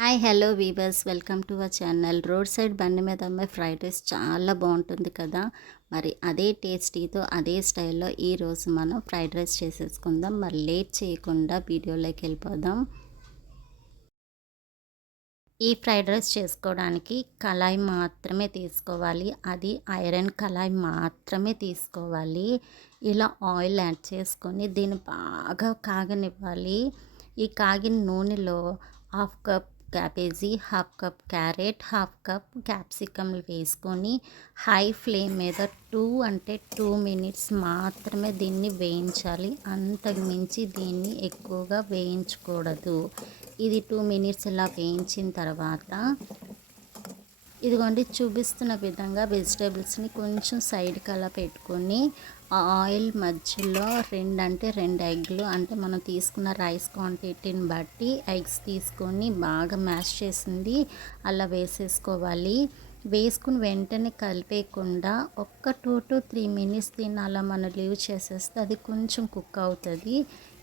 Hi hello weavers, welcome to our channel. Road side బండి మీద అమ్మే ఫ్రైడ్ రైస్ చాలా బాగుంటుంది కదా. మరి అదే టేస్టీతో అదే స్టైల్లో ఈరోజు మనం ఫ్రైడ్ రైస్ చేసేసుకుందాం. మరి లేట్ చేయకుండా వీడియోలోకి వెళ్ళిపోదాం. ఈ ఫ్రైడ్ రైస్ చేసుకోవడానికి కళాయి మాత్రమే తీసుకోవాలి. అది ఐరన్ కళాయి మాత్రమే తీసుకోవాలి. ఇలా ఆయిల్ యాడ్ చేసుకొని దీన్ని బాగా కాగనివ్వాలి. ఈ కాగిన నూనెలో half cup cabbage, half cup carrot, half cup క్యాప్సికమ్లు వేసుకొని హై ఫ్లేమ్ మీద 2 మినిట్స్ మాత్రమే దీన్ని వేయించాలి. అంతకు మించి దీన్ని ఎక్కువగా వేయించకూడదు. ఇది 2 మినిట్స్ ఇలా వేయించిన తర్వాత ఇదిగోండి చూపిస్తున్న విధంగా వెజిటేబుల్స్ని కొంచెం సైడ్కి అలా పెట్టుకొని ఆ ఆయిల్ మధ్యలో 2 ఎగ్లు, అంటే మనం తీసుకున్న రైస్ క్వాంటిటీని బట్టి ఎగ్స్ తీసుకొని బాగా మ్యాష్ చేసింది అలా వేసేసుకోవాలి. వేసుకుని వెంటనే కలిపేయకుండా ఒక్క 2 to 3 మినిట్స్ దీన్ని అలా మనం లీవ్ చేసేస్తే అది కొంచెం కుక్ అవుతుంది.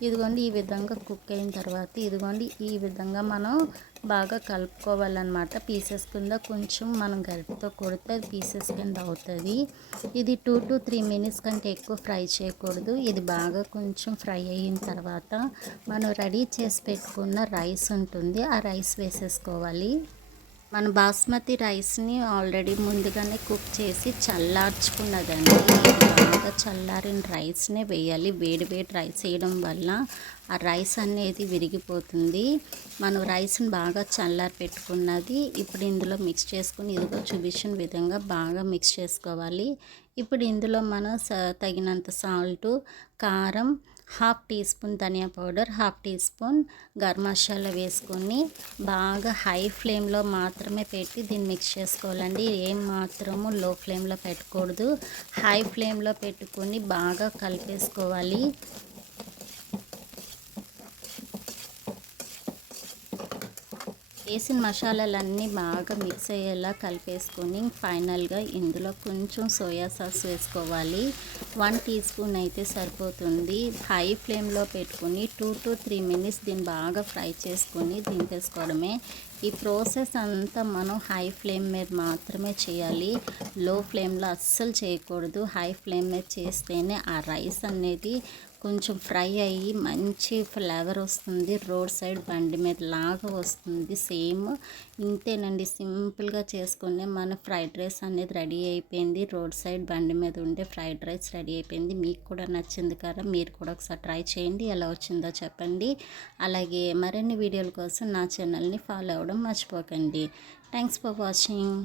ఇదిగోండి ఈ విధంగా కుక్ అయిన తర్వాత ఇదిగోండి ఈ విధంగా మనం బాగా కలుపుకోవాలన్నమాట. పీసెస్ కింద కొంచెం మనం గరిటెతో కొడితే అది పీసెస్ కింద అవుతుంది. ఇది 2 to 3 మినిట్స్ కంటే ఎక్కువ ఫ్రై చేయకూడదు. ఇది బాగా కొంచెం ఫ్రై అయిన తర్వాత మనం రెడీ చేసి పెట్టుకున్న రైస్ ఉంటుంది, ఆ రైస్ వేసేసుకోవాలి. మన బాస్మతి రైస్ని ఆల్రెడీ ముందుగానే కుక్ చేసి చల్లార్చుకున్నదండి. బాగా చల్లారిన రైస్నే వేయాలి. వేడి వేడి రైస్ వేయడం వల్ల ఆ రైస్ అనేది విరిగిపోతుంది. మనం రైస్ని బాగా చల్లారి పెట్టుకున్నది ఇప్పుడు ఇందులో మిక్స్ చేసుకుని ఇదిగో చూపించిన విధంగా బాగా మిక్స్ చేసుకోవాలి. ఇప్పుడు ఇందులో మనం తగినంత సాల్టు, కారం, హాఫ్ టీ స్పూన్ ధనియా powder, half teaspoon garam masala వేసుకొని బాగా హై ఫ్లేమ్లో మాత్రమే పెట్టి దీన్ని మిక్స్ చేసుకోవాలండి. ఏం మాత్రము లో ఫ్లేమ్లో పెట్టకూడదు. హై ఫ్లేమ్లో పెట్టుకొని బాగా కలిపేసుకోవాలి. వేసిన మసాలాలన్నీ బాగా మిక్స్ అయ్యేలా కలిపేసుకొని ఫైనల్గా ఇందులో కొంచెం సోయా సాస్ వేసుకోవాలి. 1 టీ స్పూన్ అయితే సరిపోతుంది. హై ఫ్లేమ్లో పెట్టుకొని 2 to 3 మినిట్స్ దీన్ని బాగా ఫ్రై చేసుకొని దింపేసుకోవడమే. ఈ ప్రాసెస్ అంతా మనం హై ఫ్లేమ్ మీద మాత్రమే చేయాలి. లో ఫ్లేమ్లో అస్సలు చేయకూడదు. హై ఫ్లేమ్ మీద చేస్తేనే ఆ రైస్ అనేది కొంచెం ఫ్రై అయ్యి మంచి ఫ్లేవర్ వస్తుంది. రోడ్ సైడ్ బండి మీద లాగా వస్తుంది. సేమ్ ఇంతేనండి, సింపుల్గా చేసుకునే మన ఫ్రైడ్ రైస్ అనేది రెడీ అయిపోయింది. రోడ్ సైడ్ బండి మీద ఉండే ఫ్రైడ్ రైస్ రెడీ అయిపోయింది. మీకు కూడా నచ్చింది కదా, మీరు కూడా ఒకసారి ట్రై చేయండి. ఎలా వచ్చిందో చెప్పండి. అలాగే మరిన్ని వీడియోల కోసం నా ఛానల్ని ఫాలో అవ్వడం మర్చిపోకండి. Thanks for watching.